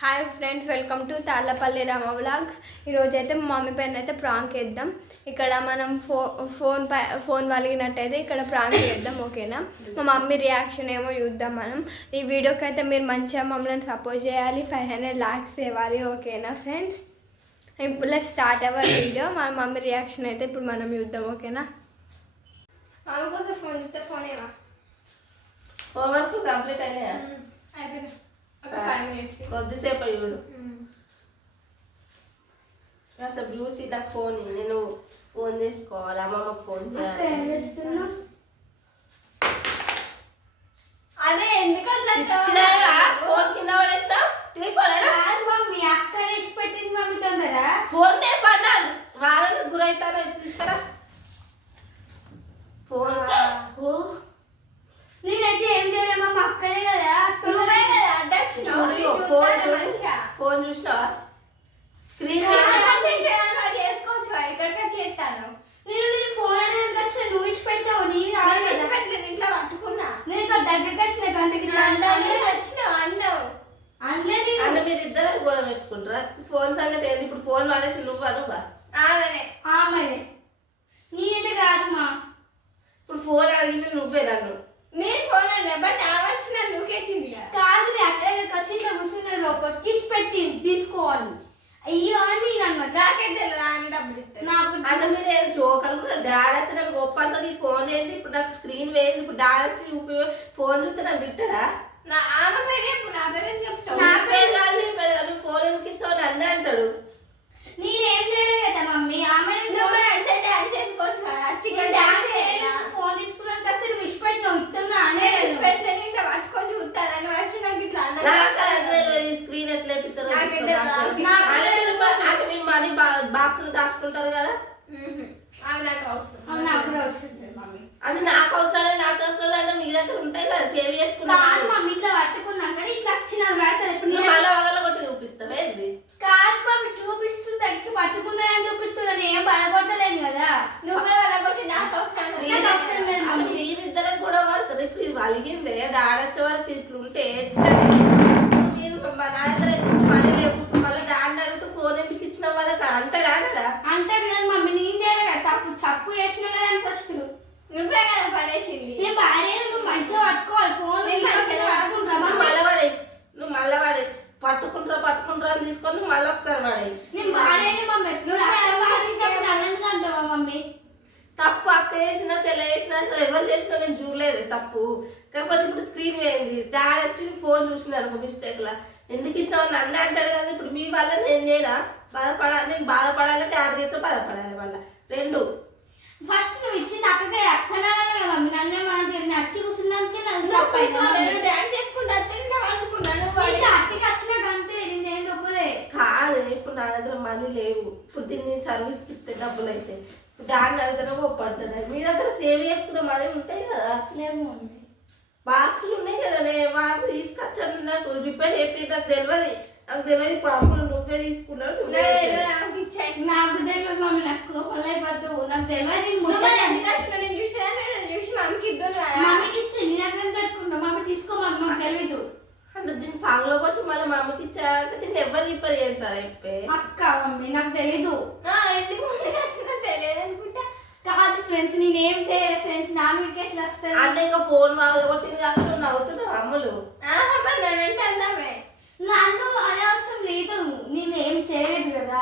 Hi friends, welcome to Tallapalli Rama vlogs. ఈరోజైతే మా mummy పైన అయితే ప్రాంక్ వేద్దాం. ఇక్కడ మనం ఫోన్ వలిగినట్టయితే ఇక్కడ ప్రాంక్ వేద్దాం, ఓకేనా? మా మమ్మీ రియాక్షన్ ఏమో చూద్దాం మనం. ఈ వీడియోకి అయితే మీరు మంచిగా మమ్మల్ని సపోర్ట్ చేయాలి, 500 లాక్స్ ఇవ్వాలి, ఓకేనా ఫ్రెండ్స్? ఇప్పుడు లెట్స్ స్టార్ట్ అవర్ వీడియో. మా మమ్మీ రియాక్షన్ అయితే ఇప్పుడు మనం చూద్దాం, ఓకేనా? మమ్మీ కోసం ఫోన్ చూస్తే ఫోన్ ఏమా హోంవర్క్ కంప్లీట్ అయినాయా? అయిపోయినా ఒక 5 minutes కొద్దిసేపు చూడు. అసలు చూసి నాకు ఫోన్ నేను ఫోన్ చేసుకోవాలి, అమ్మమ్మకి ఫోన్ చేయాలి. అదే ఎందుకు ఫోన్ కింద పడేసినా మీ అక్క వేసి పెట్టింది మమ్మీ తొందర ఫోన్ తెప్పన్నాను, వాళ్ళకి గురైతాను. తీసుకురా ఫోన్. నేనైతే ఏం చేయలేమా, మా అక్కనే కదా. ఫోన్ చూసినావా? స్క్రీన్ చేసుకోవచ్చు, ఇక్కడికి చేస్తాను. నేను ఫోన్ అనేది వచ్చిన నువ్వు ఇచ్చి పెట్టావు, నేను పెట్టలేదు, ఇంట్లో పట్టుకున్నా. నేను ఇక్కడ దగ్గరికి వచ్చిన అంటే మీరు ఇద్దరు కూడా పెట్టుకుంటారా? ఫోన్ సంగతి ఏంది? ఇప్పుడు ఫోన్ వాడేసి నువ్వా నేనైతే కాదమ్మా. ఇప్పుడు ఫోన్ అడిగింది నువ్వే నన్ను. నేను ఫోన్ అన్నా, బట్ ఆవచ్చు నన్ను నూకేసింది కాదు. నేను అక్కడ వచ్చి ఇట్లా కూర్చున్న లోపలికి పెట్టింది తీసుకోవాలి. అయ్యో అని నన్ను నాకైతే డబ్బులు నాకు అంటే మీరు ఏం జోక్ అనుకుంటా. డాడీ అయితే నన్ను గొప్పడుతుంది. ఈ ఫోన్ ఏంది ఇప్పుడు నాకు స్క్రీన్ వేయింది. ఇప్పుడు డాడీ వచ్చి ఫోన్ చూస్తే నన్ను తిట్టాడా? నా ఆమె పేరే ఇప్పుడు నా పేరే చెప్తాను. నా పేరు కాదు, నీ పేరు కాదు. ఫోన్ ఎందుకు ఇస్తావు అని అన్నీ అంటాడు. నేనేం చేయలేదు కదా మమ్మీ. ఆమె చేసుకోవచ్చు కదా, చికెన్ ఫోన్ తీసుకున్నాను కదా. నువ్వు ఇష్టపెట్టినావు, ఇస్తున్నా పెట్టలేదు. ఇట్లా పట్టుకొని చూస్తానని వచ్చి నాకు ఇట్లా స్క్రీన్ ఎట్లా మీరు మనీ బాక్స్ దాచుకుంటారు కదా. అంటే నాకు అవసరం లేదు, నాకు అవసరం లేదు. మీ దగ్గర ఉంటాయి కదా, సేవ్ చేసుకున్నాను. మమ్మీ ఇట్లా పట్టుకున్నాం కానీ ఇట్లా వచ్చిన మళ్ళీ వగల కొట్టి చూపిస్తావా ఏంది? కాదు మమ్మీ, చూపిస్తుంది దగ్గర పట్టుకున్నాయని చూపిస్తున్నాను. ఏం బాధపడతలేదు కదా. మీరిద్దరం కూడా పడతారు. ఇప్పుడు ఇది వలిగిందే, డాడొచ్చే వరకు ఇప్పుడు ఉంటే మీరు మా నా దగ్గర మనీ లేవు. మళ్ళీ డాడీ అడుగుతూ ఫోన్ ఎందుకు ఇచ్చిన వాళ్ళకి అంటాడా? అంటాడు కదా మమ్మీ. నేను చేయలే కదా, తప్పు చేసినా కదా అని ఫస్ట్ నువ్వే కదా పడేసింది. నేను పాడేది, నువ్వు మంచిగా పట్టుకోవాలి ఫోన్. నువ్వు మళ్ళీ వాడే పట్టుకుంటారా అని తీసుకొని మళ్ళీ ఒకసారి వాడే. నేను పాడేది మమ్మీ. అంటావా మమ్మీ? తప్పు అక్క చేసినా చెల్ల చేసినా అసలు ఎవరు చేసినా నేను చూడలేదు తప్పు. కాకపోతే ఇప్పుడు స్క్రీన్ వేయింది. డాడీ వచ్చి ఫోన్ చూసినాను ఒక మిస్టేక్ లా. ఎందుకు ఇష్టం నన్ను అంటాడు కదా. ఇప్పుడు మీ వల్ల నేను నేనా బాధపడాలి? నేను బాధపడాలి, డాడీతో బాధపడాలి. మళ్ళీ రెండు ఫస్ట్ నువ్వు ఇచ్చింది అక్కగా అక్కనాలి కదా మమ్మీ. నన్ను మనం నచ్చి కూర్చున్నాకే డాన్స్ చేసుకుంటే అక్కడికి వచ్చినాక అంతే. నేనేం డబ్బులే కాదు. ఇప్పుడు నా దగ్గర మనీ లేవు. ఇప్పుడు దీన్ని సర్వీస్కి ఇస్తే డబ్బులు అయితే డాడీ అడుగుతానో ఒప్పడుతాడు. మీ దగ్గర సేవ్ చేసుకున్న మనీ ఉంటాయి కదా. లేవు మమ్మీ. బాక్సులు ఉన్నాయి కదా, వాళ్ళు తీసుకొచ్చాను. నాకు రిపేర్ చెప్పి నాకు తెలియదు. ఇప్పుడు అమ్ములు నువ్వే తీసుకున్నావు. నాకు తెలియదు మమ్మీ. నాకు కోపం అయిపోతూ నాకు తెలియదు. మమ్మీకి ఇచ్చి నీ దగ్గర కట్టుకుంటా. మమ్మీ తీసుకో మమ్మీ, నాకు తెలీదు. అంటే దీన్ని పాగలో పట్టి మళ్ళీ మా అమ్మకి ఇచ్చారంటే దీన్ని ఎవరు రిపేర్ చేయించాలి చెప్పే అక్క మమ్మీ. నాకు తెలీదు. తెలియదు అనుకుంటా. కాదు ఫ్రెండ్స్, నేనేం చేయలేదు ఫ్రెండ్స్. నా మీకు ఎట్లా వస్తుంది అంటే ఇంకా ఫోన్ వాళ్ళు కొట్టింది కాక నువ్వు నవ్వుతున్నావు అమ్ములు. అంటే అందామే నన్ను అనవసరం లేదు. నేనేం చేయలేదు కదా.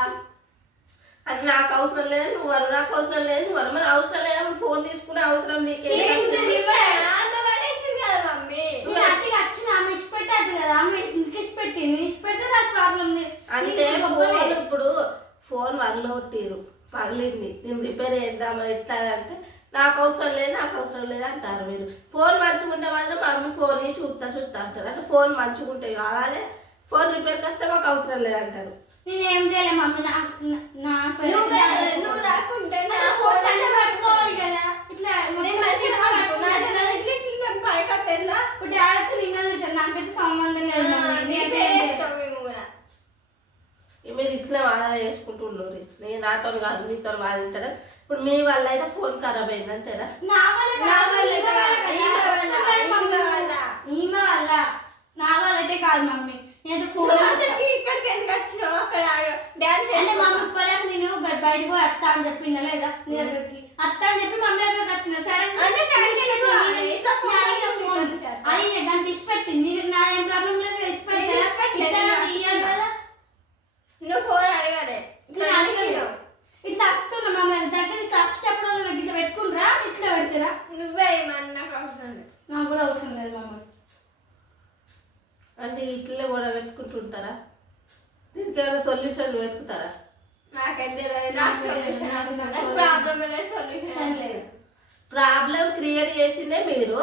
అని నాకు అవసరం లేదు, నువ్వు నాకు అవసరం లేదు. నువ్వు మన అవసరం లేనప్పుడు ఫోన్ తీసుకునే అవసరం నీకే. వచ్చిన ఆమె ఇష్టపెట్టదు కదా. ఆమె ఇష్టపెట్టింది, ఇష్టపెడితే నాకు ప్రాబ్లం లేదు. అంటే ఫోన్ ఇప్పుడు ఫోన్ పగలగొట్టిరు, పగిలింది, నేను రిపేర్ చేద్దామని ఎట్లా అంటే నాకు అవసరం లేదు అంటారు. మీరు ఫోన్ మంచిగుంటే మాత్రం మమ్మీ ఫోన్ చూస్తా అంటారు. అంటే ఫోన్ మంచిగుంటే కావాలి, ఫోన్ రిపేర్కి వస్తే మాకు అవసరం లేదంటారు. నేనేం చేయలే మమ్మీ. నాకైతే సంబంధం లేదు. మీరు ఇట్లా వాదన చేసుకుంటున్నారు. నేను నాతో కాదు నీతో వాదించడం. ఇప్పుడు మీ వల్ల అయితే ఫోన్ ఖరాబ్ అయింది అంతేనా? కాదు మమ్మీ. నేను ఫోన్ అత్త అని చెప్పిందా లేదా నీ దగ్గరికి అత్త అని చెప్పి మమ్మీ దగ్గరికి వచ్చిన సడన్ అంటే ఇట్లా ఫోన్ అయ్యి దానికి ఇష్టపెట్టింది నా ఏం ప్రాబ్లం లేదు ఇష్టపెట్టాను కదా నువ్వు ఫోన్ అడగాలి ఇట్లా అడగలేదు ఇట్లా అత్తున్నా మమ్మీ దగ్గర ఇట్లా వచ్చేటప్పుడు నాకు ఇట్లా పెట్టుకుంటారా ఇట్లా పెడతారా నువ్వే ఏమన్నా నాకు అవసరం లేదు. నాకు కూడా అవసరం లేదు మమ్మీ అంటే ఇట్లనే కూడా పెట్టుకుంటుంటారా? దీనికి ఏమైనా సొల్యూషన్ వెతుకుతారా? నాకైతే నాకు సొల్యూషన్ ప్రాబ్లం లేదు సొల్యూషన్ లేదు. ప్రాబ్లం క్రియేట్ చేసిందే మీరు.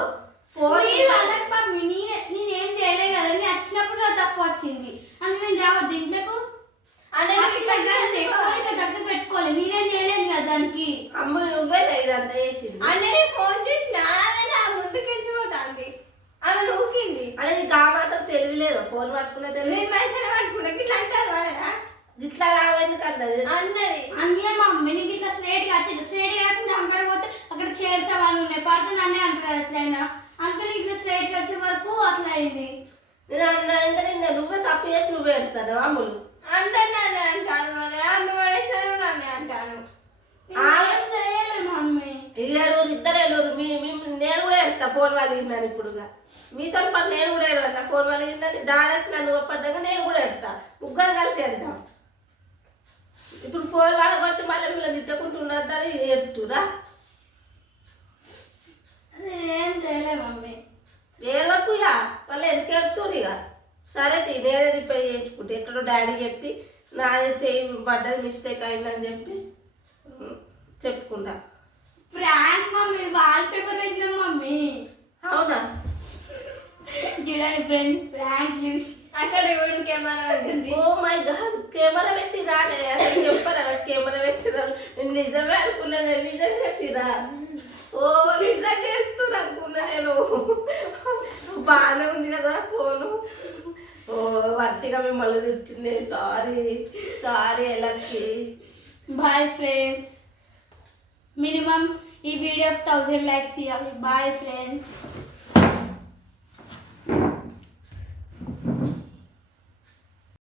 ఫోన్ వాళ్ళకి మమ్మీ నేనేం చేయలే కదా నేను వచ్చినప్పుడు నాకు తప్పు వచ్చింది అంటే నేను రావద్దు ఇంట్లోకు అంటే దగ్గర పెట్టుకోవాలి నేనేం చేయలేదు కదా దానికి. అమ్మ నువ్వే ఇదంతా చేసింది. అంటే నేను ఫోన్ చూసిన ఆమె నా ముందుకెళ్ళిపోతాంది ఆమె నూకింది. అంటే నీకు ఆ మాత్రం తెలియలేదు ఫోన్ పట్టుకునే తెలియదు. నేను పైసలు పట్టుకున్నా ఇట్లా అంటారు వాడరా ఇట్లా రావెందుకంటది అన్నది అందులో మా అమ్మ నీకు ఇట్లా స్ట్రేట్ గా వచ్చింది స్ట్రేట్ గా వచ్చింది అక్కడ పోతే అక్కడ చైర్స్ అవన్నీ ఉన్నాయి పడుతుంది అన్నీ అంటారు అట్లయినా అందుకని ఇట్లా స్ట్రేట్ గా వచ్చే వరకు అట్లా అయింది. నేను అన్నా ఇంకా నిన్న నువ్వే తప్పు చేసి నువ్వే ఎడతాను అమ్ములు. అంటే నన్ను అంటాను మరి అమ్మ పడేసినాను నన్ను అంటాను. మమ్మీ ఏడుగురు ఇద్దరు ఏడుగురు నేను కూడా ఎడతా ఫోన్ వాళ్ళిందని ఇప్పుడుగా మీతో పాటు నేను కూడా ఎడతా ఫోన్ వాళ్ళిందని డాడొచ్చి నన్ను ఒప్పడ్డాక నేను కూడా ఎడతా ముగ్గురు కలిసి ఎడతాం. ఇప్పుడు ఫోన్ వాడగొట్టి మళ్ళీ వీళ్ళని తిట్టుకుంటున్నదని ఏడుతురా? ఏం చేయలే మమ్మీ ఏడవకు ఇక మళ్ళీ ఎందుకు ఎడుతురు ఇక. సరే నేనే రిపేర్ చేయించుకుంటే ఎక్కడో డాడీ చెప్పి నాది చేయి పడ్డది మిస్టేక్ అయిందని చెప్పి చెప్పుకుంటా. ప్రాంక్ మమ్మీ వాల్ పేపర్ పెట్టినాం మమ్మీ. అవునా? చూడండి ఫ్రెండ్స్ ప్రాంక్ అక్కడ ఇప్పుడు కెమెరా ఉంటుంది. ఓ మై గాడ్ కెమెరా పెట్టి రానే అసలు చెప్పరా కెమెరా పెట్టిరా? నేను నిజమే అనుకున్నా నేను నిజంగా వచ్చిరా. ఓ నిజంగా వేస్తున్నా అనుకున్నా నేను. బాగానే ఉంది కదా ఫోను. ఓ వట్టిగా మిమ్మల్ని తిట్టింది. సారీ ఎలాకి. బాయ్ ఫ్రెండ్స్ మినిమం ఈ వీడియో 1000 లైక్స్ ఇవ్వాలి. Bye friends.